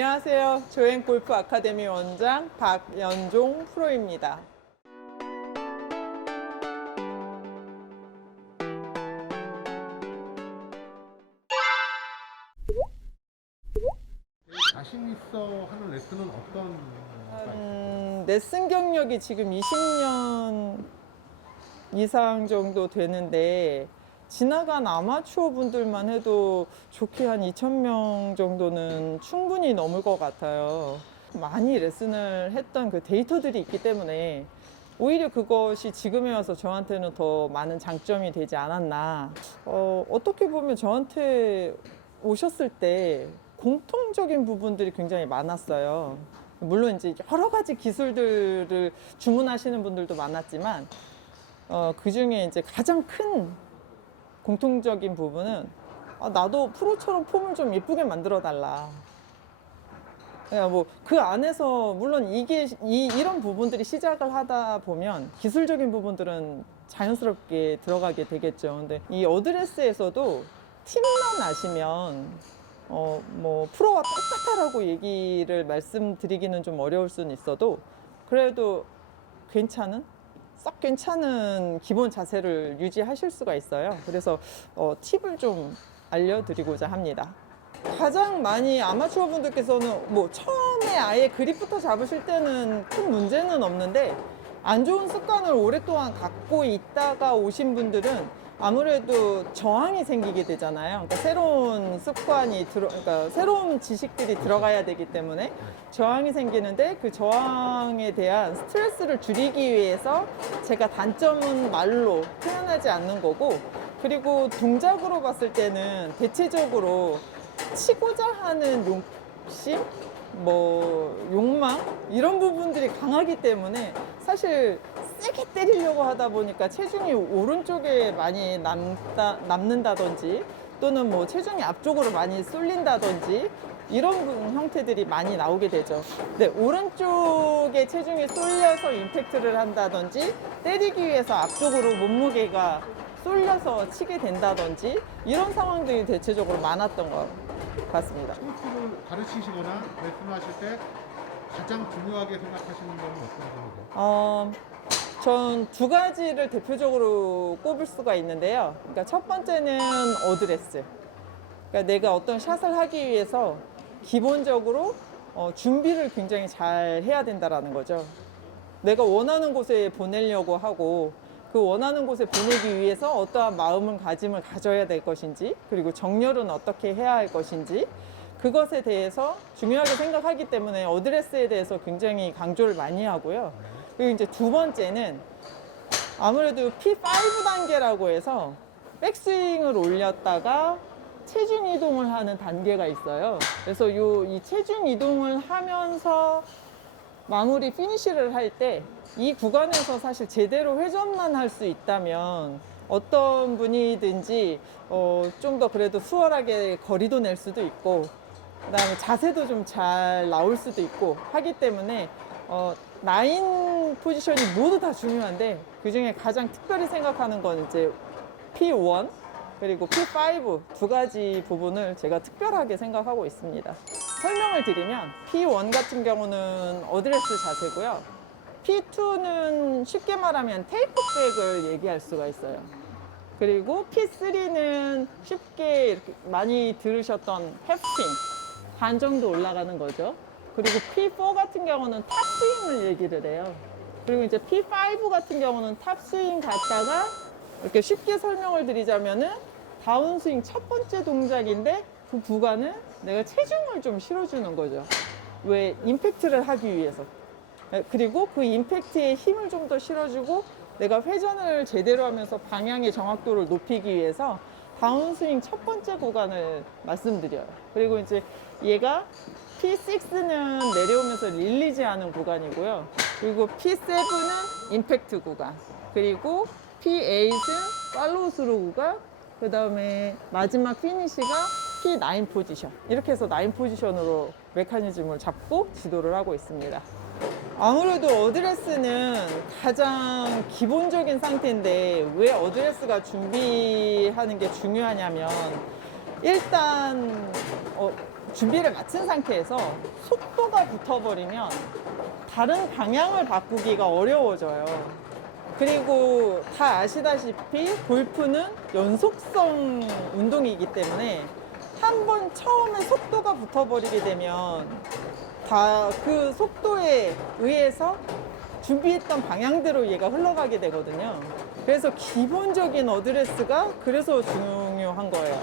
안녕하세요. 조행 골프 아카데미 원장 박연종 프로입니다. 자신 있어 하는 레슨은 어떤 거가 있어요? 레슨 경력이 지금 20년 이상 정도 되는데 지나간 아마추어 분들만 해도 좋게 한 2,000명 정도는 충분히 넘을 것 같아요. 많이 레슨을 했던 그 데이터들이 있기 때문에 오히려 그것이 지금에 와서 저한테는 더 많은 장점이 되지 않았나. 어떻게 보면 저한테 오셨을 때 공통적인 부분들이 굉장히 많았어요. 물론 이제 여러 가지 기술들을 주문하시는 분들도 많았지만 그 중에 이제 가장 큰 공통적인 부분은 나도 프로처럼 폼을 좀 예쁘게 만들어 달라. 뭐 그 안에서 물론 이런 부분들이 시작을 하다 보면 기술적인 부분들은 자연스럽게 들어가게 되겠죠. 근데 이 어드레스에서도 팁만 아시면 뭐 프로와 똑같다라고 얘기를 말씀드리기는 좀 어려울 수는 있어도 그래도 썩 괜찮은 기본 자세를 유지하실 수가 있어요. 그래서 팁을 좀 알려드리고자 합니다. 가장 많이 아마추어 분들께서는 뭐 처음에 아예 그립부터 잡으실 때는 큰 문제는 없는데 안 좋은 습관을 오랫동안 갖고 있다가 오신 분들은 아무래도 저항이 생기게 되잖아요. 그러니까 새로운 습관이 그러니까 새로운 지식들이 들어가야 되기 때문에 저항이 생기는데 그 저항에 대한 스트레스를 줄이기 위해서 제가 단점은 말로 표현하지 않는 거고, 그리고 동작으로 봤을 때는 대체적으로 치고자 하는 욕심, 욕망 이런 부분들이 강하기 때문에 사실 세게 때리려고 하다 보니까 체중이 오른쪽에 많이 남는다든지 또는 뭐 체중이 앞쪽으로 많이 쏠린다든지 이런 형태들이 많이 나오게 되죠. 네, 오른쪽에 체중이 쏠려서 임팩트를 한다든지 때리기 위해서 앞쪽으로 몸무게가 쏠려서 치게 된다든지 이런 상황들이 대체적으로 많았던 것 같습니다. 골프를 가르치시거나 레슨하실 때 가장 중요하게 생각하시는 건 어떤 거세요? 전 두 가지를 대표적으로 꼽을 수가 있는데요. 그러니까 첫 번째는 어드레스. 그러니까 내가 어떤 샷을 하기 위해서 기본적으로 준비를 굉장히 잘 해야 된다라는 거죠. 내가 원하는 곳에 보내려고 하고 그 원하는 곳에 보내기 위해서 어떠한 마음가짐을 가져야 될 것인지, 그리고 정렬은 어떻게 해야 할 것인지, 그것에 대해서 중요하게 생각하기 때문에 어드레스에 대해서 굉장히 강조를 많이 하고요. 그리고 이제 두 번째는 아무래도 P5 단계라고 해서 백스윙을 올렸다가 체중 이동을 하는 단계가 있어요. 그래서 이 체중 이동을 하면서 마무리 피니쉬를 할 때 이 구간에서 사실 제대로 회전만 할 수 있다면 어떤 분이든지 좀 더 그래도 수월하게 거리도 낼 수도 있고 그다음에 자세도 좀 잘 나올 수도 있고 하기 때문에 라인 포지션이 모두 다 중요한데 그중에 가장 특별히 생각하는 건 이제 P1 그리고 P5 두 가지 부분을 제가 특별하게 생각하고 있습니다. 설명을 드리면 P1 같은 경우는 어드레스 자세고요. P2는 쉽게 말하면 테이크백을 얘기할 수가 있어요. 그리고 P3는 쉽게 이렇게 많이 들으셨던 햅스윙, 반 정도 올라가는 거죠. 그리고 P4 같은 경우는 탑스윙을 얘기를 해요. 그리고 이제 P5 같은 경우는 탑스윙 갔다가 이렇게 쉽게 설명을 드리자면은 다운스윙 첫 번째 동작인데 그 구간은 내가 체중을 좀 실어주는 거죠. 왜? 임팩트를 하기 위해서. 그리고 그 임팩트에 힘을 좀 더 실어주고 내가 회전을 제대로 하면서 방향의 정확도를 높이기 위해서 다운스윙 첫 번째 구간을 말씀드려요. 그리고 이제 얘가 P6는 내려오면서 릴리즈하는 구간이고요. 그리고 P7은 임팩트 구간. 그리고 P8은 팔로우 스루 구간. 그 다음에 마지막 피니시가 P9 포지션. 이렇게 해서 9 포지션으로 메커니즘을 잡고 지도를 하고 있습니다. 아무래도 어드레스는 가장 기본적인 상태인데 왜 어드레스가 준비하는 게 중요하냐면 일단 준비를 마친 상태에서 속도가 붙어버리면 다른 방향을 바꾸기가 어려워져요. 그리고 다 아시다시피 골프는 연속성 운동이기 때문에 한 번 처음에 속도가 붙어버리게 되면 다 그 속도에 의해서 준비했던 방향대로 얘가 흘러가게 되거든요. 그래서 기본적인 어드레스가 그래서 중요한 거예요.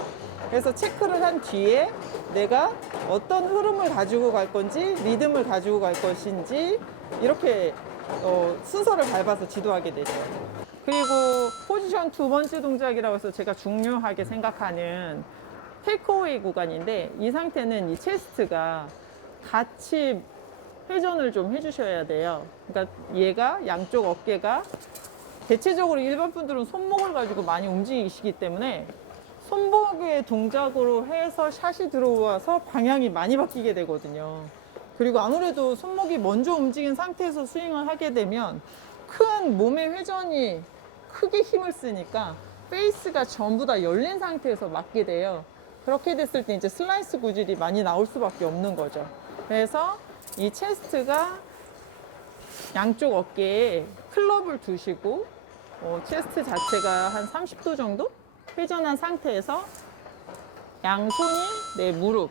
그래서 체크를 한 뒤에 내가 어떤 흐름을 가지고 갈 건지, 리듬을 가지고 갈 것인지 이렇게 순서를 밟아서 지도하게 되죠. 그리고 포지션 두 번째 동작이라고 해서 제가 중요하게 생각하는 테이크어웨이 구간인데, 이 상태는 이 체스트가 같이 회전을 좀 해주셔야 돼요. 그러니까 얘가 양쪽 어깨가 대체적으로 일반 분들은 손목을 가지고 많이 움직이시기 때문에 손목의 동작으로 해서 샷이 들어와서 방향이 많이 바뀌게 되거든요. 그리고 아무래도 손목이 먼저 움직인 상태에서 스윙을 하게 되면 큰 몸의 회전이 크게 힘을 쓰니까 페이스가 전부 다 열린 상태에서 맞게 돼요. 그렇게 됐을 때 이제 슬라이스 구질이 많이 나올 수밖에 없는 거죠. 그래서 이 체스트가 양쪽 어깨에 클럽을 두시고 체스트 자체가 한 30도 정도 회전한 상태에서 양손이 내 무릎,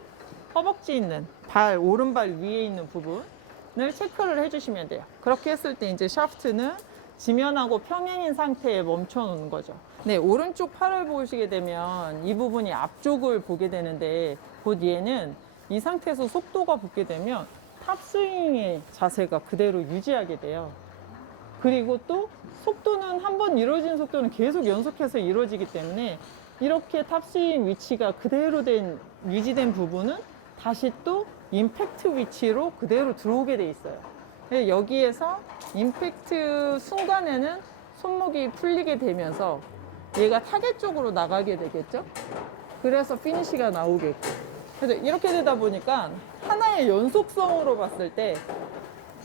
허벅지 있는 발, 오른발 위에 있는 부분을 체크를 해주시면 돼요. 그렇게 했을 때 이제 샤프트는 지면하고 평행인 상태에 멈춰 놓는 거죠. 네, 오른쪽 팔을 보시게 되면 이 부분이 앞쪽을 보게 되는데, 곧 얘는 이 상태에서 속도가 붙게 되면 탑스윙의 자세가 그대로 유지하게 돼요. 그리고 또 속도는 한번 이루어진 속도는 계속 연속해서 이루어지기 때문에 이렇게 탑스윙 위치가 그대로 유지된 부분은 다시 또 임팩트 위치로 그대로 들어오게 돼 있어요. 여기에서 임팩트 순간에는 손목이 풀리게 되면서 얘가 타겟 쪽으로 나가게 되겠죠. 그래서 피니시가 나오겠고. 그래서 이렇게 되다 보니까 하나의 연속성으로 봤을 때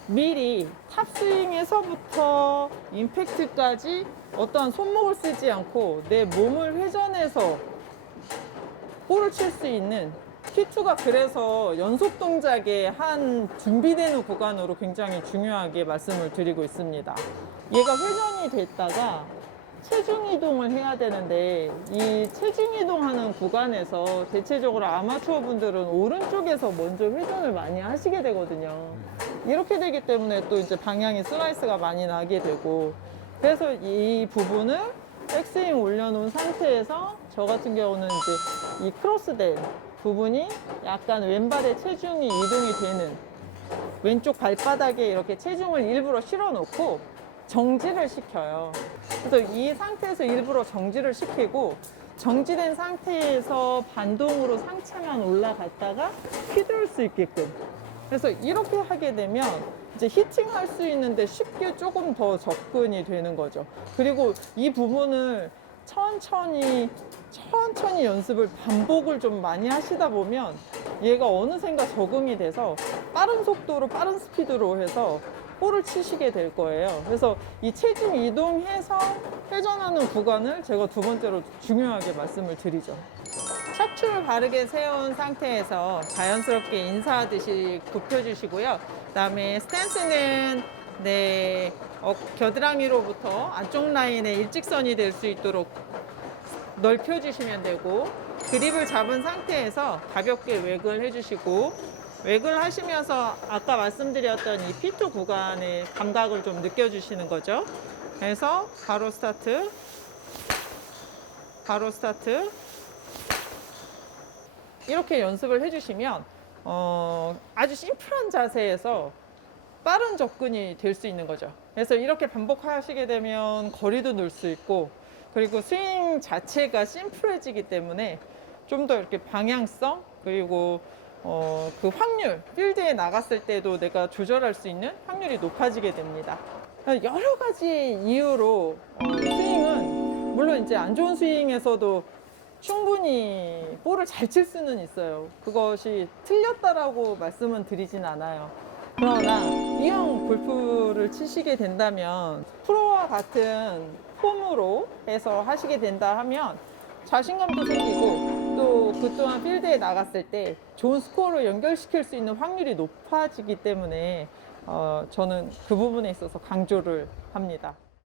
미리 탑스윙에서부터 임팩트까지 어떠한 손목을 쓰지 않고 내 몸을 회전해서 볼을 칠 수 있는 T2가 그래서 연속 동작의 한 준비되는 구간으로 굉장히 중요하게 말씀을 드리고 있습니다. 얘가 회전이 됐다가 체중 이동을 해야 되는데, 이 체중 이동하는 구간에서 대체적으로 아마추어 분들은 오른쪽에서 먼저 회전을 많이 하시게 되거든요. 이렇게 되기 때문에 또 이제 방향이 슬라이스가 많이 나게 되고, 그래서 이 부분을 백스윙 올려놓은 상태에서 저 같은 경우는 이제 이 크로스된 부분이 약간 왼발에 체중이 이동이 되는, 왼쪽 발바닥에 이렇게 체중을 일부러 실어 놓고 정지를 시켜요. 그래서 이 상태에서 일부러 정지를 시키고, 정지된 상태에서 반동으로 상체만 올라갔다가 휘두를 수 있게끔. 그래서 이렇게 하게 되면 이제 히팅할 수 있는데 쉽게 조금 더 접근이 되는 거죠. 그리고 이 부분을 천천히 연습을 반복을 좀 많이 하시다 보면 얘가 어느샌가 적응이 돼서 빠른 속도로 빠른 스피드로 해서 볼을 치시게 될 거예요. 그래서 이 체중 이동해서 회전하는 구간을 제가 두 번째로 중요하게 말씀을 드리죠. 척추를 바르게 세운 상태에서 자연스럽게 인사하듯이 굽혀주시고요. 그 다음에 스탠스는 겨드랑이로부터 안쪽 라인에 일직선이 될 수 있도록 넓혀주시면 되고, 그립을 잡은 상태에서 가볍게 웩을 해주시고, 웩을 하시면서 아까 말씀드렸던 이 P2 구간의 감각을 좀 느껴주시는 거죠. 그래서 바로 스타트, 바로 스타트, 이렇게 연습을 해주시면 아주 심플한 자세에서 빠른 접근이 될 수 있는 거죠. 그래서 이렇게 반복하시게 되면 거리도 늘 수 있고, 그리고 스윙 자체가 심플해지기 때문에 좀 더 이렇게 방향성, 그리고 그 확률, 필드에 나갔을 때도 내가 조절할 수 있는 확률이 높아지게 됩니다. 여러 가지 이유로 스윙은 물론 이제 안 좋은 스윙에서도 충분히 볼을 잘 칠 수는 있어요. 그것이 틀렸다라고 말씀은 드리진 않아요. 그러나 이왕 골프를 치시게 된다면 프로와 같은 폼으로 해서 하시게 된다 하면 자신감도 생기고 또 그 또한 필드에 나갔을 때 좋은 스코어로 연결시킬 수 있는 확률이 높아지기 때문에 저는 그 부분에 있어서 강조를 합니다.